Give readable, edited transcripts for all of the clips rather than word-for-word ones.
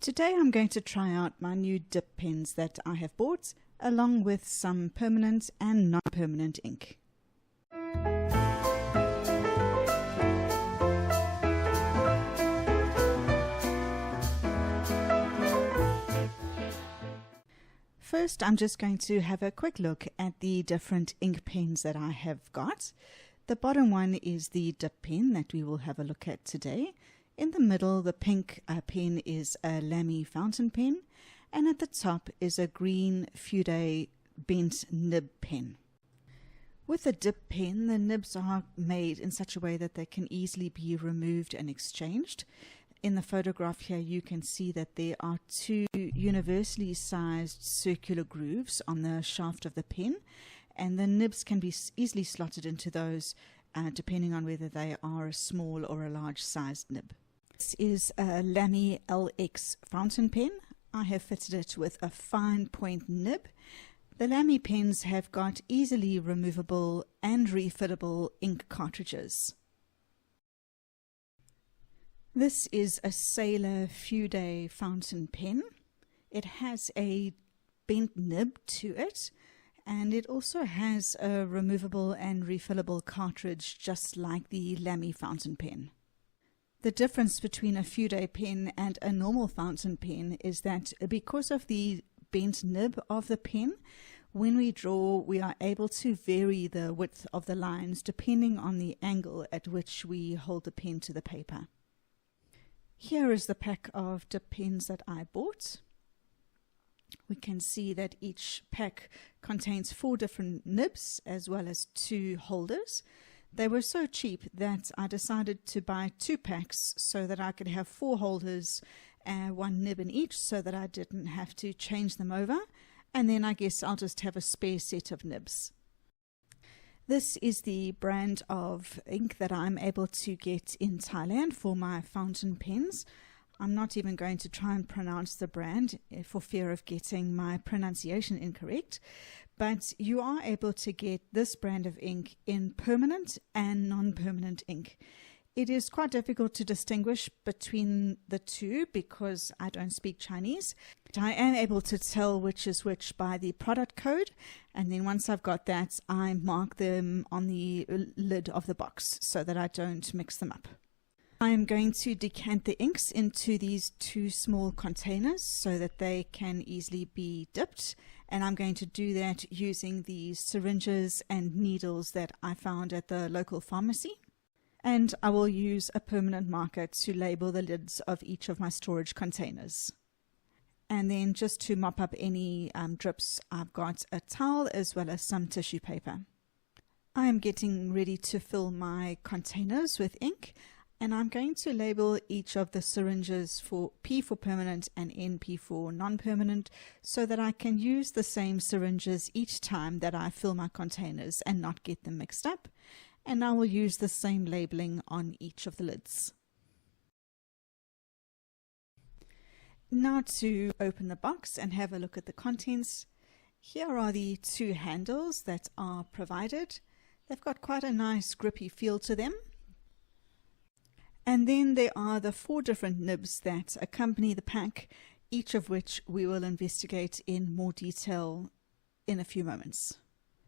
Today I'm going to try out my new dip pens that I have bought, along with some permanent and non-permanent ink. First, I'm just going to have a quick look at the different ink pens that I have got. The bottom one is the dip pen that we will have a look at today. In the middle, the pink pen is a Lamy Fountain Pen, and at the top is a green Fude bent nib pen. With a dip pen, the nibs are made in such a way that they can easily be removed and exchanged. In the photograph here, you can see that there are two universally sized circular grooves on the shaft of the pen, and the nibs can be easily slotted into those depending on whether they are a small or a large sized nib. This is a Lamy LX Fountain Pen. I have fitted it with a fine point nib. The Lamy pens have got easily removable and refillable ink cartridges. This is a Sailor Fude Fountain Pen. It has a bent nib to it, and it also has a removable and refillable cartridge just like the Lamy Fountain Pen. The difference between a Fude pen and a normal fountain pen is that because of the bent nib of the pen, when we draw, we are able to vary the width of the lines depending on the angle at which we hold the pen to the paper. Here is the pack of dip pens that I bought. We can see that each pack contains 4 different nibs as well as 2 holders. They were so cheap that I decided to buy 2 packs so that I could have 4 holders and 1 nib in each so that I didn't have to change them over. And then I guess I'll just have a spare set of nibs. This is the brand of ink that I'm able to get in Thailand for my fountain pens. I'm not even going to try and pronounce the brand for fear of getting my pronunciation incorrect. But you are able to get this brand of ink in permanent and non-permanent ink. It is quite difficult to distinguish between the two because I don't speak Chinese. But I am able to tell which is which by the product code, and then once I've got that, I mark them on the lid of the box so that I don't mix them up. I am going to decant the inks into these 2 small containers so that they can easily be dipped, and I'm going to do that using the syringes and needles that I found at the local pharmacy. And I will use a permanent marker to label the lids of each of my storage containers. And then just to mop up any drips, I've got a towel as well as some tissue paper. I am getting ready to fill my containers with ink, and I'm going to label each of the syringes for P for permanent and NP for non-permanent so that I can use the same syringes each time that I fill my containers and not get them mixed up. And I will use the same labeling on each of the lids. Now to open the box and have a look at the contents. Here are the 2 handles that are provided. They've got quite a nice grippy feel to them. And then there are the 4 different nibs that accompany the pack, each of which we will investigate in more detail in a few moments.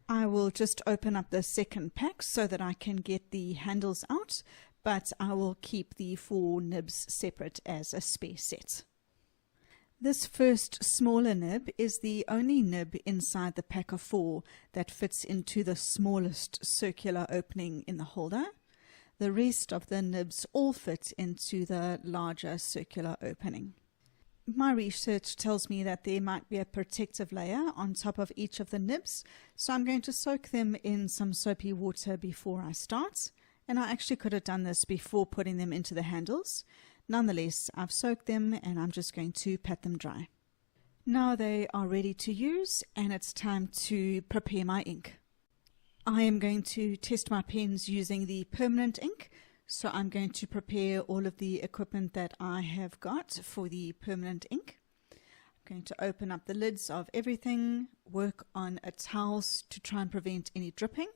I will just open up the second pack so that I can get the handles out, but I will keep the 4 nibs separate as a spare set. This first smaller nib is the only nib inside the pack of 4 that fits into the smallest circular opening in the holder. The rest of the nibs all fit into the larger circular opening. My research tells me that there might be a protective layer on top of each of the nibs, so I'm going to soak them in some soapy water before I start. And I actually could have done this before putting them into the handles. Nonetheless, I've soaked them and I'm just going to pat them dry. Now they are ready to use, and it's time to prepare my ink. I am going to test my pens using the permanent ink, so I'm going to prepare all of the equipment that I have got for the permanent ink. I'm going to open up the lids of everything, work on a towel to try and prevent any dripping,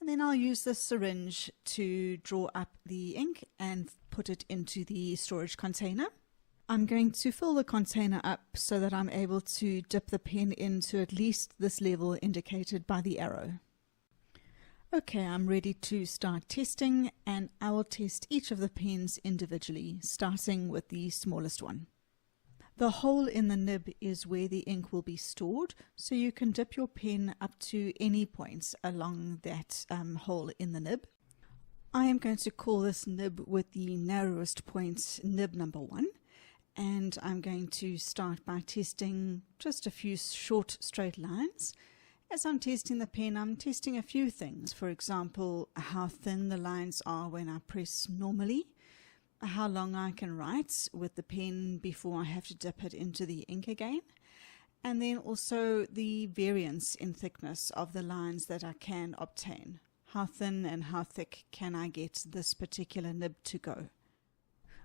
and then I'll use the syringe to draw up the ink and put it into the storage container. I'm going to fill the container up so that I'm able to dip the pen into at least this level indicated by the arrow. Okay, I'm ready to start testing, and I will test each of the pens individually, starting with the smallest one. The hole in the nib is where the ink will be stored, so you can dip your pen up to any points along that hole in the nib. I am going to call this nib with the narrowest point nib number 1, and I'm going to start by testing just a few short straight lines. As I'm testing the pen, I'm testing a few things. For example, how thin the lines are when I press normally, how long I can write with the pen before I have to dip it into the ink again, and then also the variance in thickness of the lines that I can obtain. How thin and how thick can I get this particular nib to go?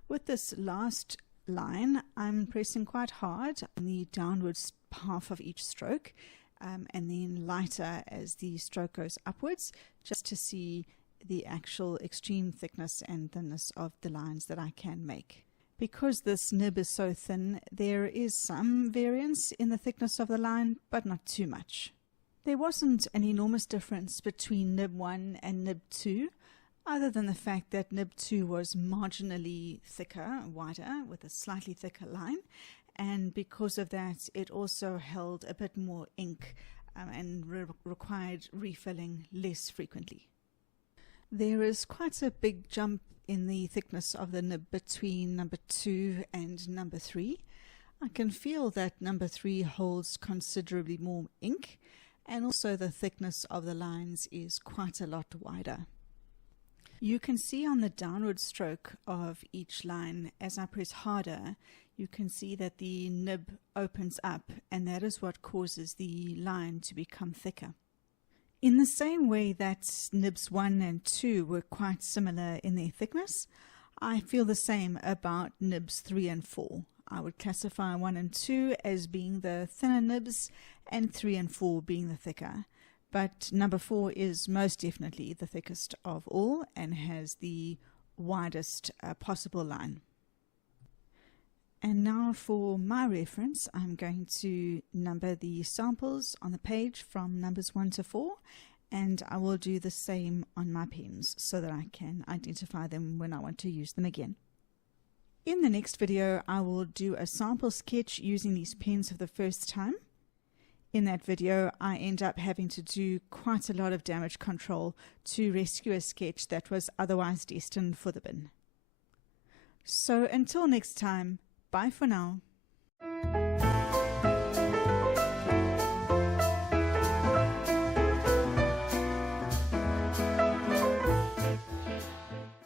With this last line, I'm pressing quite hard on the downwards half of each stroke, and then lighter as the stroke goes upwards, just to see the actual extreme thickness and thinness of the lines that I can make. Because this nib is so thin, there is some variance in the thickness of the line, but not too much. There wasn't an enormous difference between nib 1 and nib 2, other than the fact that nib 2 was marginally thicker, wider, with a slightly thicker line, and because of that it also held a bit more ink and required refilling less frequently. There is quite a big jump in the thickness of the nib between number 2 and number 3. I can feel that number 3 holds considerably more ink, and also the thickness of the lines is quite a lot wider. You can see on the downward stroke of each line, as I press harder, you can see that the nib opens up, and that is what causes the line to become thicker. In the same way that nibs 1 and 2 were quite similar in their thickness, I feel the same about nibs 3 and 4. I would classify 1 and 2 as being the thinner nibs and 3 and 4 being the thicker. But number 4 is most definitely the thickest of all and has the widest possible line. And now for my reference, I'm going to number the samples on the page from numbers 1 to 4, and I will do the same on my pens so that I can identify them when I want to use them again. In the next video, I will do a sample sketch using these pens for the first time. In that video, I end up having to do quite a lot of damage control to rescue a sketch that was otherwise destined for the bin. So until next time, bye for now.